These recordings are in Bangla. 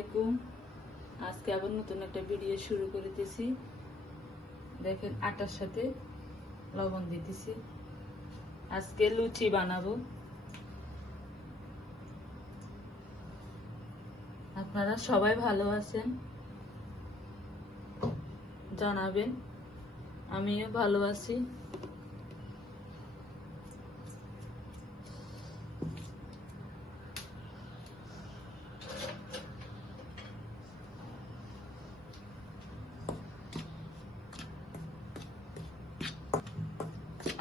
আলাইকুম। আজকে আবার নতুন একটা ভিডিও শুরু করে দিয়েছি। দেখেন আটার সাথে লবণ দিতেছি। আজকে লুচি বানাবো। আপনারা সবাই ভালো আছেন জানাবেন, আমিও ভালো আছি।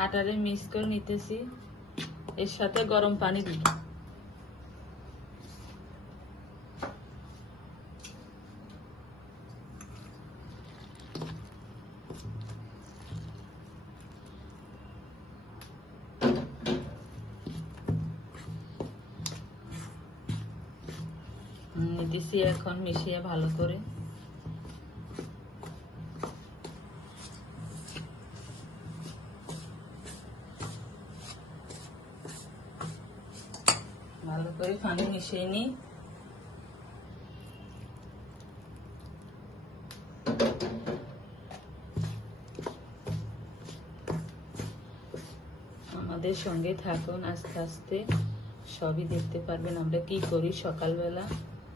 আটারে মিক্স করে নিতেছি, এর সাথে গরম পানি দিই। নিতেছি, এখন মিশিয়ে ভালো করে পানি মিশিয়ে নিই। আমাদের সঙ্গে থাকুন, আস্তে আস্তে সবই দেখতে পারবেন আমরা কি করি। সকালবেলা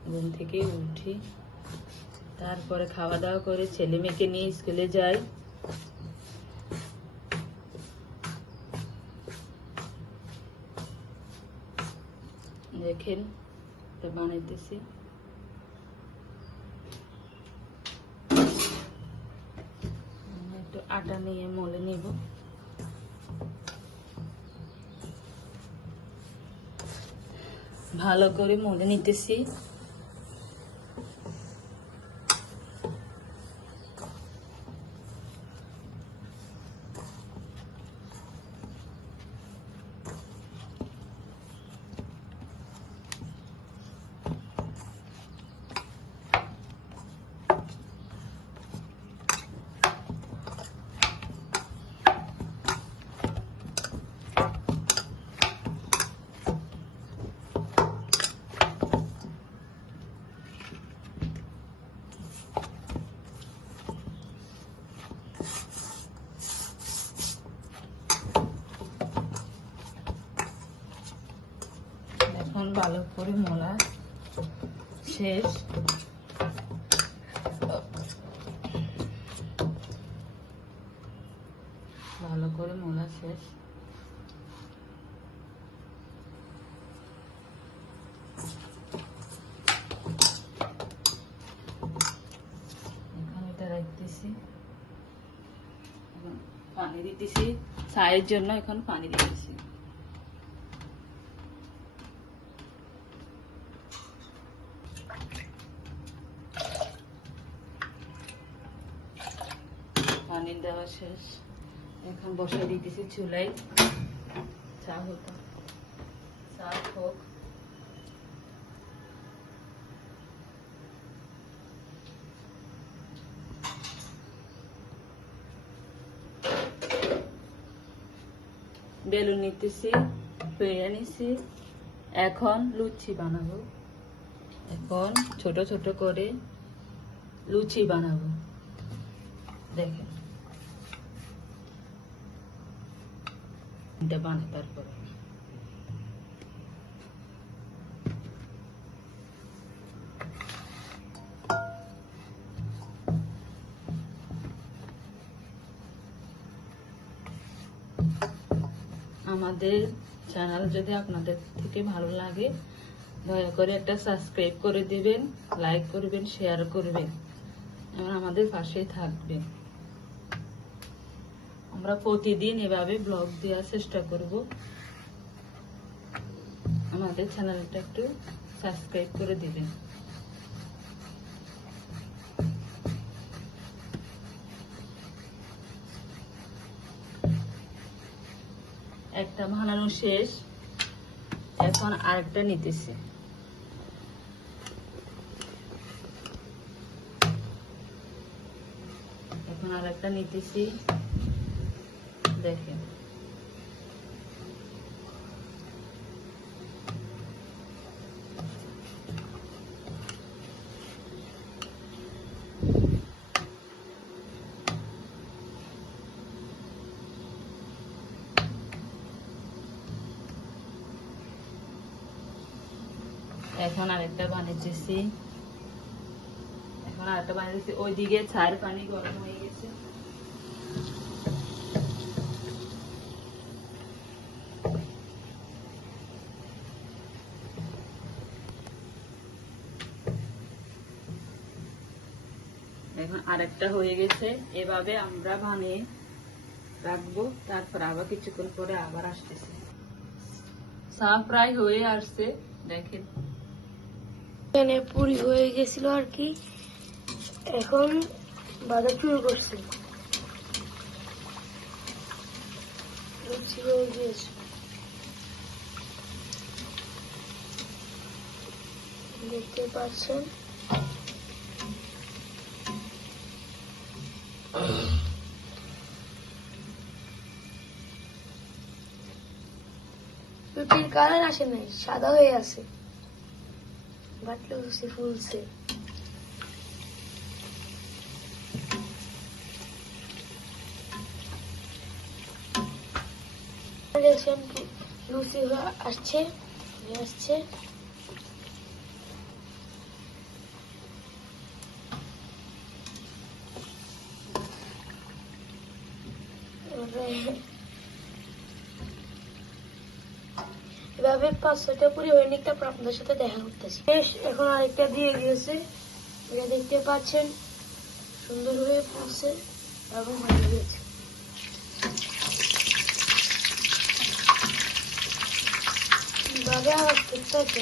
ঘুম থেকে উঠি, তারপরে খাওয়া দাওয়া করে ছেলে মেয়েকে নিয়ে স্কুলে যাই। দেখেন বানাইতেছি। একটু আটা নিয়ে মলে নিব। ভালো করে মলে নিতেছি। এখন ভালো করে মোলা শেষ। ভালো করে মোলা শেষ। এখন এটা রাখতেছি, পানি দিতেছি চায়ের জন্য। এখন পানি দিতেছি। পানি দেওয়া শেষ, এখন বসাই দিতেছি চুলায়। চা হতো, চা হোক। বেলুন নিতেছি, পেয়ে নিছি। এখন লুচি বানাবো। এখন ছোট ছোট করে লুচি বানাবো। দেখেন এটা বানাই। তারপরে আমাদের চ্যানেল যদি আপনাদের থেকে ভালো লাগে, দয়া করে একটা সাবস্ক্রাইব করে দিবেন, লাইক করবেন, শেয়ার করবেন এবং আমাদের পাশেই থাকবেন। আমরা প্রতিদিন এভাবে ব্লগ দেওয়ার চেষ্টা করব। আমাদের চ্যানেলটা একটু সাবস্ক্রাইব করে দিবেন। একটা বানানো শেষ, এখন আরেকটা নিতেছি। এখন আরেকটা নিতেছি। দেখেন এখন আরেকটা বানিয়েছি, ওইদিকে ছাড় পানি গরম হয়ে গেছে। এখন আরেকটা হয়ে গেছে, এভাবে আমরা বানিয়ে রাখবো, তারপর আবার কিছুক্ষণ পরে আবার আসতেছি। চা প্রায় হয়ে আসছে, দেখেন এখানে পুরি হয়ে গেছিল আর কি, এখন বাজা শুরু করছে, লুচি হয়ে গিয়েছে, দেখতে পাচ্ছেন। লুচির কালার আসে নাই, সাদা হয়ে আছে, বাট লুচি ফুলছে। দেখছেন লুচি আসছে আসছে। এভাবে 5-6টা পুরি হয়নি, তারপর আপনাদের সাথে দেখা করতেছি। এখন আরেকটা দিয়ে গিয়েছে, এটা দেখতে পাচ্ছেন, সুন্দর হয়ে ফুলছে এবং হয়ে গেছে। কিভাবে আওয়াজ করতেছে,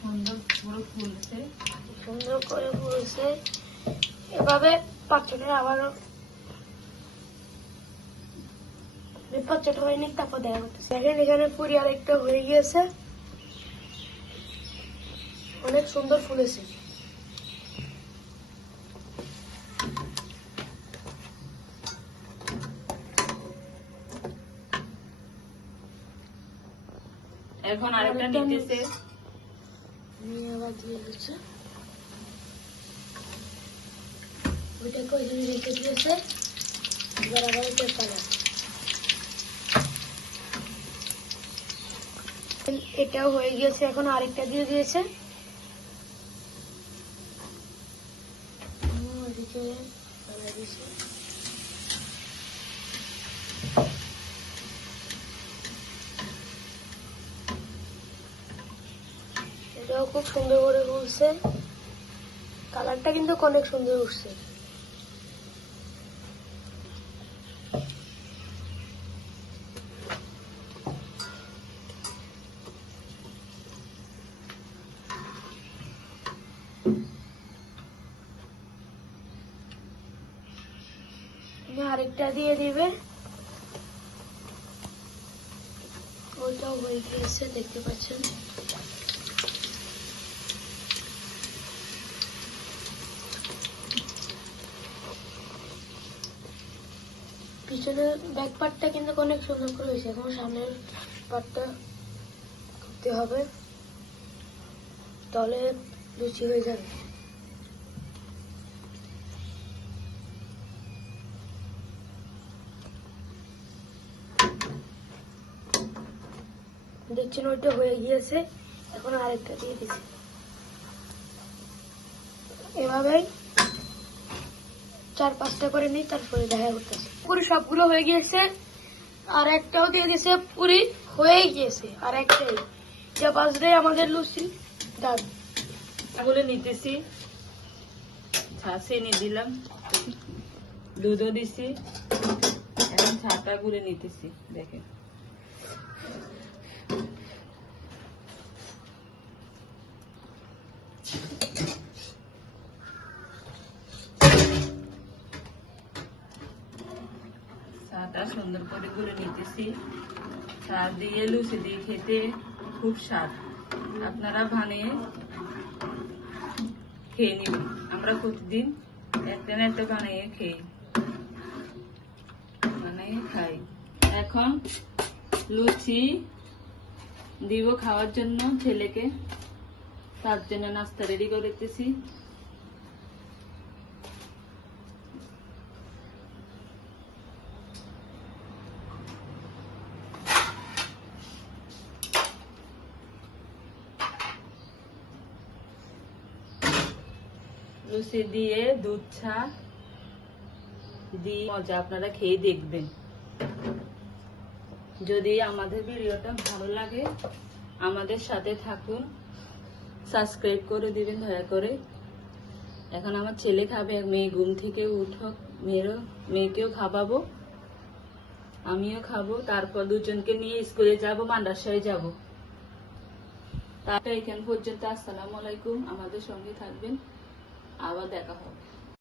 সুন্দর পুরো ফুলছে, সুন্দর করে ফুলছে। এভাবে পাত্রটা আবারও 5-6টা হয়নি, তারপর দেখা করতেছে। দেখেন এখানে পুরি আরেকটা হয়ে গিয়েছে, অনেক সুন্দর ফুলেছে। এখন আরেকটা নিতেছে, আবার দিয়ে দিচ্ছে, ওইটাকে ওইখানে রেখে দিয়েছে। এবার আবার এটা পালা, এটাও হয়ে গিয়েছে, এখন আরেকটা দিয়ে দিয়েছে। ওদিকে পালা দিয়েছে। এটাও খুব সুন্দর করে ফুলছে, কালারটা কিন্তু অনেক সুন্দর উঠছে। আরেকটা দিয়ে দিবে, ওইটাও হয়ে গিয়েছে, দেখতে পাচ্ছেন। পিছনের ব্যাক পার্টটা কিন্তু অনেক সুন্দর করে হয়েছে, এখন সামনের পার্টটা করতে হবে, তাহলে লুচি হয়ে যাবে। দেখছেন ওইটা হয়ে গিয়েছে, এখন আরেকটা দিয়ে দিচ্ছি। এভাবেই 4-5টা করে নিই, তারপরে দেখা করতেছি। পুরি সবগুলো হয়ে গিয়েছে, আর একটাও দিয়ে দিয়েছে, পুরি হয়ে গিয়েছে আর একটাই, যা বাজরে আমাদের লুচি ডান বলে নিতেছি। ছাঁচে নিয়ে দিলাম, দুধও দিছি, এখন ছাটা গুলে নিতেছি। দেখেন চাটা সুন্দর করে গুলে নিতেছি। চা দিয়ে লুচি দিয়ে খেতে খুব স্বাদ, আপনারা বানিয়ে খেয়ে নিবেন। আমরা প্রতিদিন একটা না একটা বানিয়ে খাই। এখন লুচি দিব খাওয়ার জন্য ছেলেকে, তার জন্য নাস্তা রেডি করতেছি। লুচি দিয়ে দুধ চা দিয়ে মজা আপনারা খেয়ে দেখবেন। যদি আমাদের ভিডিওটা ভালো লাগে আমাদের সাথে থাকুন, সাবস্ক্রাইব করে দিবেন দয়া করে। এখন আমার ছেলে খাবে, এক মেয়ে ঘুম থেকে উঠক, মেয়েকেও খাওয়াবো, আমিও খাবো, তারপর দুজনকে নিয়ে স্কুলে যাব, মাদ্রাসায় যাব। তারপর এখান পর্যন্ত। আসসালামু আলাইকুম, আমাদের সঙ্গে থাকবেন, আবার দেখা হবে।